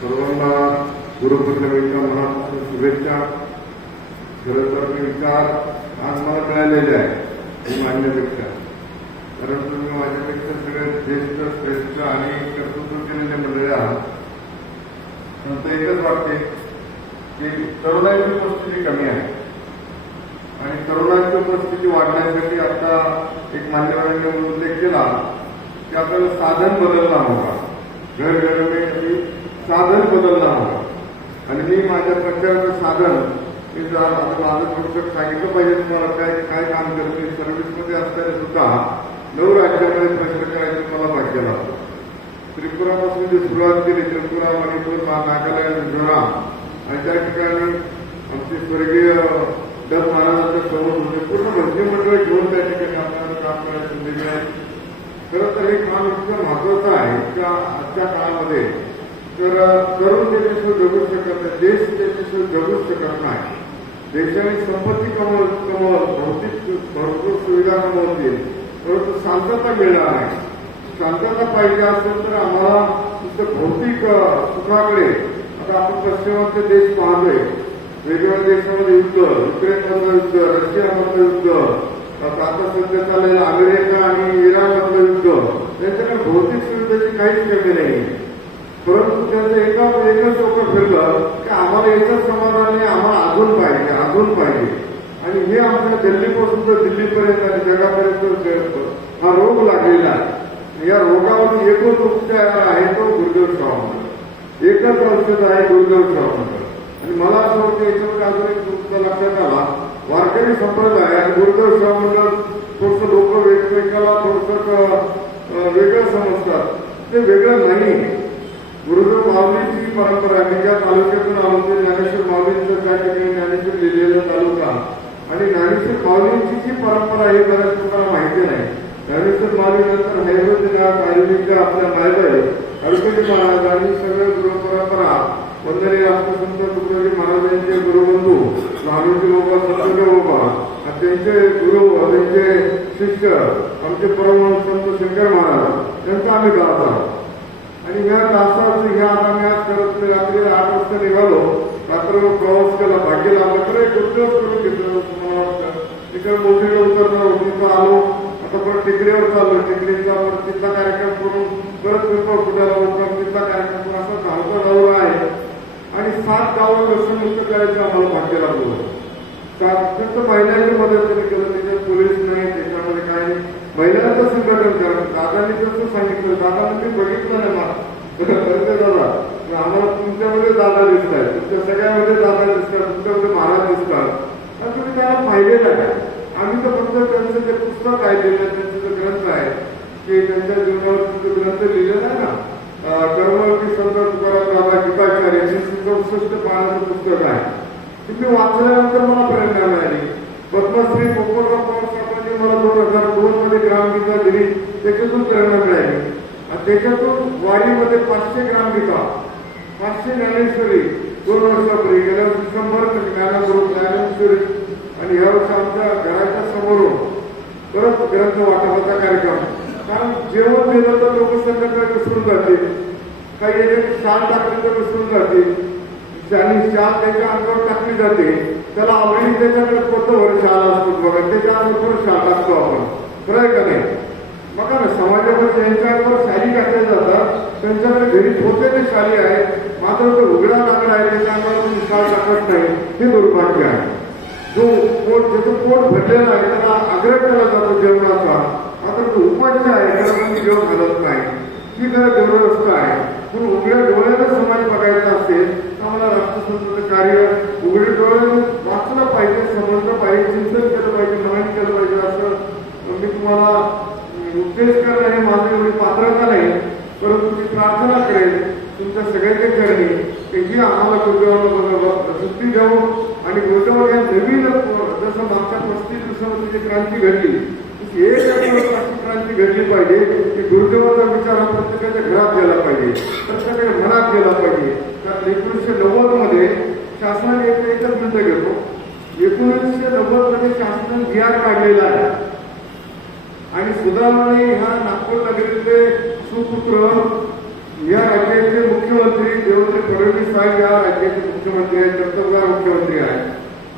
सर्वांना गुरुपौर्णिमेच्या मनापासून शुभेच्छा. खरं तर विचार आज मला मिळालेले आहे हे मान्यपेक्षा, कारण तुम्ही माझ्यापेक्षा सगळे ज्येष्ठ श्रेष्ठ आणि कर्तृत्व केलेले मंडळी आहात. नंतर एकच वाटते की तरुणांची उपस्थिती कमी आहे आणि तरुणांची उपस्थिती वाढण्यासाठी आता एक मान्यवरांनी उल्लेख केला की आपल्याला साधन बदलणं होता, घरघरमध्ये साधन बदलणं होता. आणि मी माझ्या प्रचाराचं साधन मी जर माझं थोडक्यात सांगितलं पाहिजे तुम्हाला काय काय काम करतो. सर्व्हिसमध्ये असताना सुद्धा 9 राज्यामध्ये प्रचार करायचं मला भाग्य लागतं. त्रिपुरापासून जी सुरुवात केली, त्रिपुरा, मणिपूर, नागालँड, मिझोराम आणि त्या ठिकाणी आमचे स्वर्गीय दत्त महाराजांच्या समोर होते. पूर्ण भरती मंडळ घेऊन त्या ठिकाणी आपल्याला काम करायची संधी मिळाली. खरं तर हे काम इतकं महत्वाचं आहे का आजच्या काळामध्ये. तर तरुण त्याच्याशिवाय जगू शकत नाही, देश त्याच्याशिवाय जगूच शकत नाही. देशाने संपत्ती कमवत भौतिक भरपूर सुविधा कमवतील, परंतु शांतता मिळणार नाही. शांतता पाहिजे असेल तर आम्हाला नुसतं भौतिक सुखाकडे, आता आपण पश्चिमात्य देश पाहतोय, वेगवेगळ्या देशामध्ये युद्ध, युक्रेनमधलं युद्ध, रशियामधलं युद्ध, आता सध्या चाललेलं अमेरिका आणि इराणमधलं युद्ध, त्यांच्याकडे भौतिक सुविधेची काहीच कमी नाही. परंतु त्यांचं एकच डोकं फिरलं की आम्हाला याचं समाधान नाही, आम्हाला अजून पाहिजे, अजून पाहिजे. आणि हे आमच्या दिल्लीपासून तर दिल्लीपर्यंत आणि जगापर्यंत हा रोग लागलेला आहे. या रोगावर एकच उपचार आहे तो गुरुदेव श्रावण, एकच औषध आहे गुरुदेव श्रावण. आणि मला असं वाटतं याच्यामध्ये अजून एक तुमचा लक्षात आला, वारकरी संप्रदाय आणि गुरुदेव श्रावण थोडंसं लोक एकमेकाला थोडंसं वेगळं समजतात. ते वेगळं नाही. गुरुदेव माऊलींची परंपरा, मी ज्या तालुक्यातून आलो ते ज्ञानेश्वर माऊलींचं त्या ठिकाणी ज्ञानेश्वर लिहिलेला तालुका, आणि ज्ञानेश्वर माऊलींची जी परंपरा ही बऱ्याच लोकांना माहिती नाही. ज्ञानेश्वर माऊलीनंतर नैवेद्य कार्यविद्या आपल्या मायबाई अडकडी महाराज आणि सगळ्या गुरु परंपरा वंदनीय राष्ट्रसंत तुकडोजी महाराजांचे गुरुबंधू स्वामीजी बाबा, सत्यदेव बाबा, त्यांचे गुरु, त्यांचे शिष्य आमचे परमहंस संत शंकर महाराज, त्यांचा आम्ही दास आहोत. आणि या दासाचं ह्या आम्ही आज करत रात्री 8 वाजता निघालो, रात्रभर प्रवास केला, भाग्य लागला. तर एक उद्योग करून घेतलं मला वाटतं. तिकडे मोठीला उतरणार, तिथं आलो, आता परत टेकडीवर चाललो, टेकडीचा परत तिथला कार्यक्रम करून परत पेपर फुटायला उतरून तिथला कार्यक्रम करून असा धावता दौरा आहे. आणि 7 गावं व्यसनमुक्त करायचं आम्हाला भाग्य लागलं. त्यांचं महिलांची मदत केलं, त्याच्यात पोलीस नाही, त्याच्यामध्ये काय नाही, महिलांचं संघटन करा. दादांनी कसं सांगितलं, दादांनी मी बघितलं नाही मला दादा, आम्हाला तुमच्यामध्ये दादा दिसतात, तुमच्या सगळ्यामध्ये दादा दिसतात, तुमच्यामध्ये महाराज दिसतात, आणि तुम्ही त्याला पाहिलेलं आहे. आम्ही तर फक्त त्यांचं जे पुस्तक आहे, त्यांचं जो ग्रंथ आहे की त्यांच्या जीवनावर जो ग्रंथ लिहिलेला आहे ना, कर्मयोगी संत तुकाराम दादा गीताचार्य, 64 पानाचं पुस्तक आहे. तुम्ही वाचल्यानंतर मला प्रेरणा मिळाली. पद्मश्री पोपटराव पवार साहेबांनी मला 2002 मध्ये ग्रामगीता दिली, त्याच्यातून प्रेरणा मिळाली. आणि त्याच्यातून वारीमध्ये 500 ग्रामगीता, 500 ज्ञानेश्वरी 2 वर्षापूर्वी, गेल्या वर्षी 100 ज्ञानेश्वरी, आणि यावर्षी आमच्या घराच्या समोरून परत ग्रंथ वाटपाचा कार्यक्रम. कारण जेवण दिलं तर लोक संध्याकाळी विसरून जातील, काही एखादी शाल टाकली तर विसरून जातील, आणि शाल त्याच्या अंगावर टाकली जाते, त्याला ऑलरेडी त्याच्याकडे पोतभर शाल असतो बघा, त्याच्या अंगावर शाल टाकतो आपण, खरं का नाही. बघा ना, समाजामध्ये ज्यांच्यावर शाली टाकल्या जातात त्यांच्याकडे घरी होते ते शाली आहेत, मात्र तो उघडा लाकडा आहे त्याच्या अंगावर तुम्ही शाल टाकत नाही, हे दुर्भाग्य आहे. ज्याचं पोट भरलेलं आहे त्याला आग्रह केला जातो जेवणाचा, मात्र तो उपास्य आहे त्याला तुम्ही जेवण घालत नाही, ही जरा दुरवस्था आहे. पण उघड्या डोळ्याला समाज बघायचा असेल तर आम्हाला राष्ट्रसंतांचं कार्य उघड्या डोळ्याने वाचलं पाहिजे, समजलं पाहिजे, चिंतन केलं पाहिजे, मनन केलं पाहिजे. असं मी तुम्हाला उपदेश करणं हे माझं एवढी पात्रता नाही, परंतु मी प्रार्थना करेन तुमच्या सगळ्यांच्या चरणी की जी आम्हाला गुरुदेवाला सुट्टी द्यावं. आणि गुरुदेव या नवीन, जसं मागच्या 35 दिवसामध्ये जी क्रांती घडली, एक क्रांती घडली पाहिजे की गुरुदेवाचा विचार हा प्रत्येकाच्या घरात गेला पाहिजे, प्रत्येकाच्या मनात गेला पाहिजे. कारण 1990 मध्ये शासनाने एकच मिनिटं घेतो, 1990 मध्ये शासनाने GR काढलेला आहे. आणि सुधारणाने ह्या नागपूर नगरीचे सुपुत्र, या राज्याचे मुख्यमंत्री देवेंद्र साहेब या राज्याचे मुख्यमंत्री आहेत, कर्तव्यगार मुख्यमंत्री आहेत.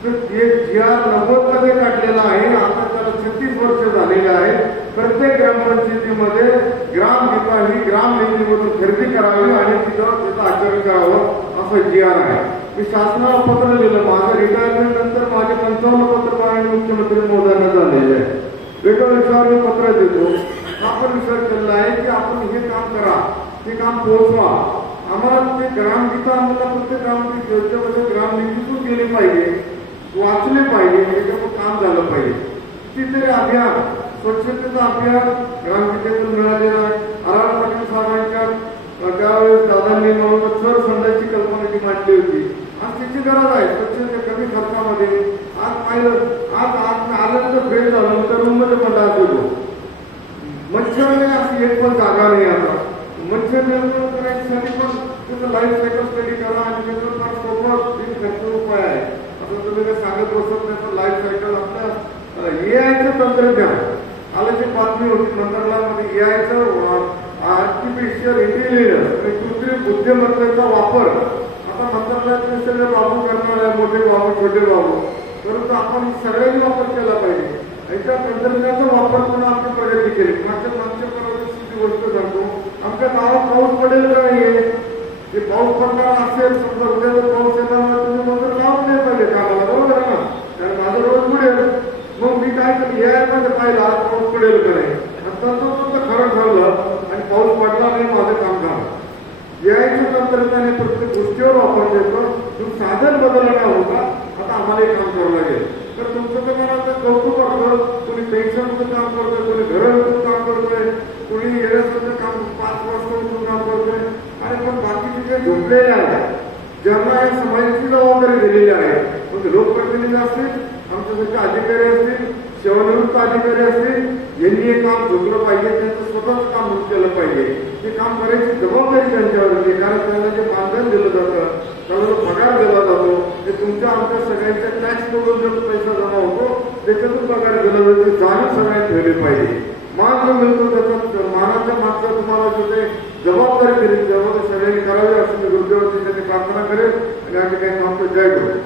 तर ते GR 90 मध्ये काढलेला आहे. आता त्याला 36 वर्ष झालेले आहेत. प्रत्येक ग्रामपंचायतीमध्ये ग्रामगीता ही ग्रामनिधीमधून खरेदी करावी आणि तिथं त्याचं आचरण करावं असं GR आहे. मी शासनाला पत्र लिहिलं. माझं रिटायरमेंट नंतर माझे 55 पत्र माननीय मुख्यमंत्री महोदयांना झालेले आहे. वेगवेगळ्या विषयावर मी पत्र देतो. आपण विचार केलेला आहे की आपण हे काम करा, ते काम पोहोचवा. आम्हाला ते ग्रामगीता आम्हाला प्रत्येक ग्रामगीत योजनेमध्ये ग्रामनिधीतून गेले पाहिजे, वाचले पाहिजे, त्याच्यावर काम झालं पाहिजे. कितीतरी अभियान, स्वच्छतेचं अभियान ग्रामगीतेतून मिळालेलं आहे. आर पाटील साहेबांच्या त्यावेळेस दादांनी सर संघाची कल्पना जी मांडली होती. आज त्याची गरज आहे. स्वच्छते कमी खर्चामध्ये आज पाहिलं, आज आल्यानंतर फ्रेश झालं तर रूममध्ये पण डास होतो. मच्छर नाही अशी एक पण जागा नाही. आता मच्छर निर्मूलन करायसाठी पण त्याचं लाईफ सायकल स्टडी करा आणि त्याचं फार सोपं उपाय आहे. आता तुम्ही काय सांगत बसत नाही, पण लाईफ सायकल आपल्या AI तंत्रज्ञान आल्याची बातमी होती मंत्रालयामध्ये. AI आर्टिफिशियल इंटेलिजन्स आणि कृत्रिम बुद्धिमत्तेचा वापर आता मंत्रालयात सगळे बाबू करणार आहे, मोठे बाबू छोटे बाबू. परंतु आपण सगळ्यांनी वापर केला पाहिजे. याच्या तंत्रज्ञानाचा वापर करून आपण प्रगती केली. मागच्या परवाची गोष्ट सांगतो. आमच्या गावात पाऊस पडेल का नाहीये, ते पाऊस पडणार असेल समजा उद्या जर पाऊस येणार तुम्ही मंत्र लावून नाही पाहिजे कामाला, बरोबर आहे ना. कारण माझं रोज बुडेल. मग मी काय केलं, AI मध्ये पाहिला पाऊस पडेल का नाही. तंत्र खरं ठरलं आणि पाऊस पडला नाही, माझं काम झालं. AI तंत्रज्ञान प्रत्येक गोष्टीवर वापर देतो. तुम्ही साधन बदलला होता, आता आम्हाला हे काम करावं लागेल. तर तुमचं तर मला कौतुक वाटतं. कोणी पेन्शनचं काम करतोय, कोणी घराचं काम करतोय, कोणी येण्याचं काम 5 वर्षाचं काम करतोय. आणि पण बाकीचे जे झोपलेले आहेत, ज्यांना या समाजाची जबाबदारी दिलेली आहे, मग लोकप्रतिनिधी असतील, आमच्यासारखे अधिकारी असतील, सेवानिवृत्त अधिकारी असतील, यांनी हे काम झोपलं पाहिजे. त्यांचं स्वतःच काम केलं पाहिजे. हे काम करायची जबाबदारी त्यांच्यावर येते. कारण त्यांना जे मानधन दिलं जातं, त्यांना पगार दिला जातो, ते तुमच्या आमच्या सगळ्यांच्या टॅक्समधून जो पैसा जमा होतो त्याच्यातून पगार दिला जातो. जाणीव सगळ्यांनी ठेवली पाहिजे. मान जो मिळतो त्याचा मानाच्या मागचा तुम्हाला तिथे जबाबदारी दिली, जबाबदारी सगळ्यांनी करावी असं मी गुरुदेवाची त्यांनी प्रार्थना करेल. आणि या ठिकाणी आमचं जय गुरु.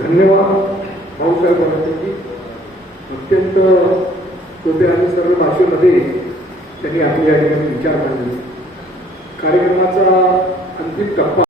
धन्यवाद भाऊसाहेबांची. अत्यंत सोप्या आणि सरळ भाषेमध्ये त्यांनी आपल्या या ठिकाणी विचार मांडले. कार्यक्रमाचा अंतिम टप्पा